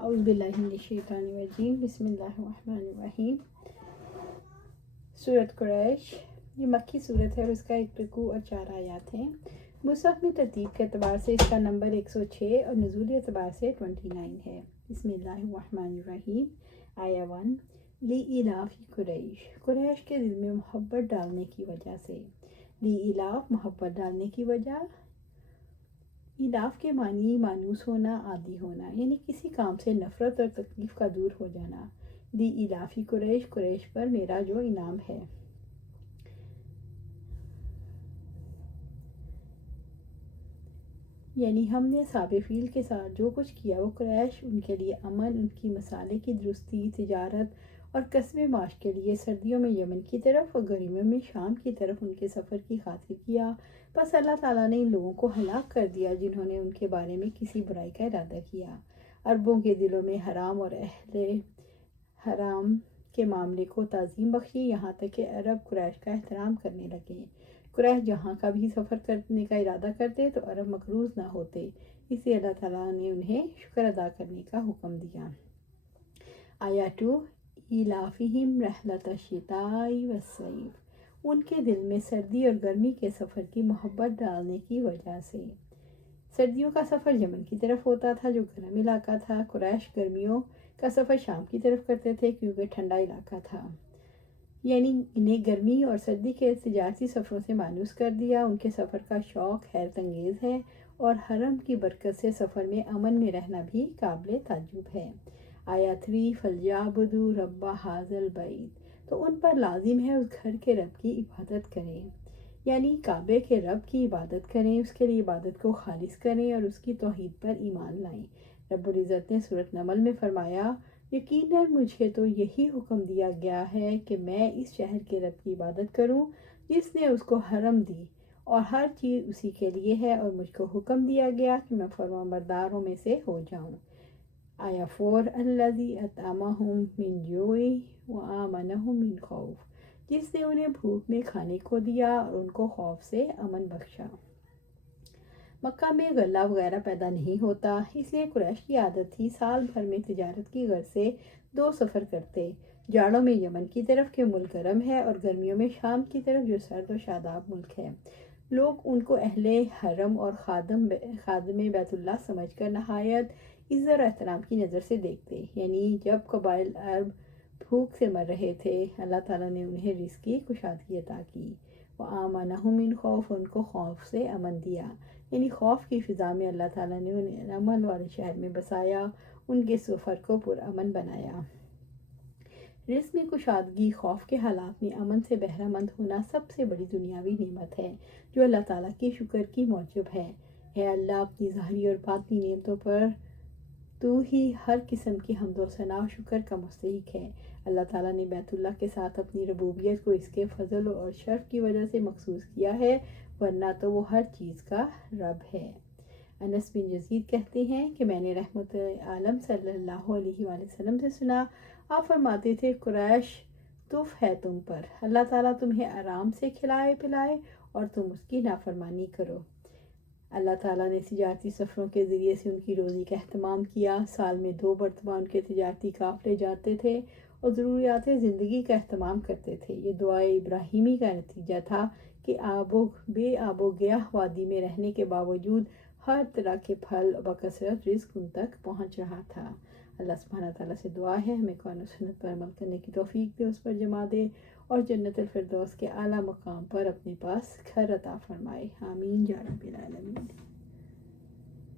اعوذ باللہ من الشیطان الرجیم، بسم اللہ الرحمن الرحیم۔ سورۃ قریش یہ مکی صورت ہے اور اس کا 1 رکوع اور 4 آیات ہیں۔ مصحف میں ترتیب کے اعتبار سے اس کا نمبر 106 اور نزولی اعتبار سے 29 ہے۔ بسم اللہ الرحمن الرحیم۔ آیہ 1، لِإِیلَافِ قریش، قریش کے دل میں محبت ڈالنے کی وجہ سے۔ لِإِیلاف محبت ڈالنے کی وجہ۔ ایلاف کے معنی مانوس ہونا، عادی ہونا، یعنی کسی کام سے نفرت اور تکلیف کا دور ہو جانا۔ لِإِیلَافِ قریش، قریش پر میرا جو انعام ہے۔ یعنی ہم نے سابق فعل کے ساتھ جو کچھ کیا وہ قریش ان کے لیے امن، ان کی مسالے کی درستی، تجارت اور کسب معاش کے لیے سردیوں میں یمن کی طرف اور گرمیوں میں شام کی طرف ان کے سفر کی خاطر کیا۔ بس اللہ تعالیٰ نے ان لوگوں کو ہلاک کر دیا جنہوں نے ان کے بارے میں کسی برائی کا ارادہ کیا۔ عربوں کے دلوں میں حرام اور اہل حرام کے معاملے کو تعظیم بخشی، یہاں تک کہ عرب قریش کا احترام کرنے لگے۔ قریش جہاں کا بھی سفر کرنے کا ارادہ کرتے تو عرب مقروض نہ ہوتے، اس لیے اللہ تعالیٰ نے انہیں شکر ادا کرنے کا حکم دیا۔ آیہ 2، ایلافہم رحلۃ الشتاء والصیف، ان کے دل میں سردی اور گرمی کے سفر کی محبت ڈالنے کی وجہ سے۔ سردیوں کا سفر یمن کی طرف ہوتا تھا جو گرم علاقہ تھا۔ قریش گرمیوں کا سفر شام کی طرف کرتے تھے کیونکہ ٹھنڈا علاقہ تھا۔ یعنی انہیں گرمی اور سردی کے تجارتی سفروں سے مانوس کر دیا۔ ان کے سفر کا شوق حیرت انگیز ہے اور حرم کی برکت سے سفر میں امن میں رہنا بھی قابل تعجب ہے۔ آیہ 3، فَلْيَعْبُدُوا رَبَّ هَٰذَا الْبَيْتِ، تو ان پر لازم ہے اس گھر کے رب کی عبادت کریں، یعنی کعبے کے رب کی عبادت کریں، اس کے لیے عبادت کو خالص کریں اور اس کی توحید پر ایمان لائیں۔ رب العزت نے سورۃ نمل میں فرمایا، یقیناً مجھے تو یہی حکم دیا گیا ہے کہ میں اس شہر کے رب کی عبادت کروں جس نے اس کو حرم دی اور ہر چیز اسی کے لیے ہے، اور مجھ کو حکم دیا گیا کہ میں فرمانبرداروں میں سے ہو جاؤں۔ آیہ 4، الذی اطعمہم من جوع وآمنہم من خوف، جس نے انہیں بھوک میں کھانے کو دیا اور ان کو خوف سے امن بخشا۔ مکہ میں غلہ وغیرہ پیدا نہیں ہوتا، اس لیے قریش کی عادت تھی سال بھر میں تجارت کی غرض سے 2 سفر کرتے، جاڑوں میں یمن کی طرف کہ ملک گرم ہے اور گرمیوں میں شام کی طرف جو سرد و شاداب ملک ہے۔ لوگ ان کو اہل حرم اور خادم بیت اللہ سمجھ کر نہایت عزت اور احترام کی نظر سے دیکھتے، یعنی جب قبائل عرب بھوک سے مر رہے تھے اللہ تعالیٰ نے انہیں رزق کی کشادگی عطا کی۔ وَآمَنَهُم مِّن خَوْفٍ، ان کو خوف سے امن دیا، یعنی خوف کی فضا میں اللہ تعالیٰ نے انہیں امن والے شہر میں بسایا، ان کے سفر کو پرامن بنایا۔ رزق میں کشادگی، خوف کے حالات میں امن سے بہرہ مند ہونا سب سے بڑی دنیاوی نعمت ہے جو اللہ تعالیٰ کے شکر کی موجب ہے۔ اے اللہ، اپنی ظاہری اور باطنی نعمتوں پر تو ہی ہر قسم کی حمد و ثنا و شکر کا مستحق ہے۔ اللہ تعالیٰ نے بیت اللہ کے ساتھ اپنی ربوبیت کو اس کے فضل اور شرف کی وجہ سے مخصوص کیا ہے، ورنہ تو وہ ہر چیز کا رب ہے۔ انس بن یزید کہتے ہیں کہ میں نے رحمت عالم صلی اللہ علیہ وآلہ وسلم سے سنا، آپ فرماتے تھے، قریش تف ہے تم پر، اللہ تعالیٰ تمہیں آرام سے کھلائے پلائے اور تم اس کی نافرمانی کرو۔ اللہ تعالیٰ نے تجارتی سفروں کے ذریعے سے ان کی روزی کا اہتمام کیا۔ سال میں 2 مرتبہ ان کے تجارتی قافلے جاتے تھے اور ضروریات زندگی کا اہتمام کرتے تھے۔ یہ دعائے ابراہیمی کا نتیجہ تھا کہ بے آب و گیاہ وادی میں رہنے کے باوجود ہر طرح کے پھل بکثرت رزق ان تک پہنچ رہا تھا۔ اللہ سبحانہ تعالیٰ سے دعا ہے ہمیں قرآن و سنت پر عمل کرنے کی توفیق دے، اس پر جمع دے اور جنت الفردوس کے اعلیٰ مقام پر اپنے پاس گھر عطا فرمائے۔ آمین یا رب العالمین۔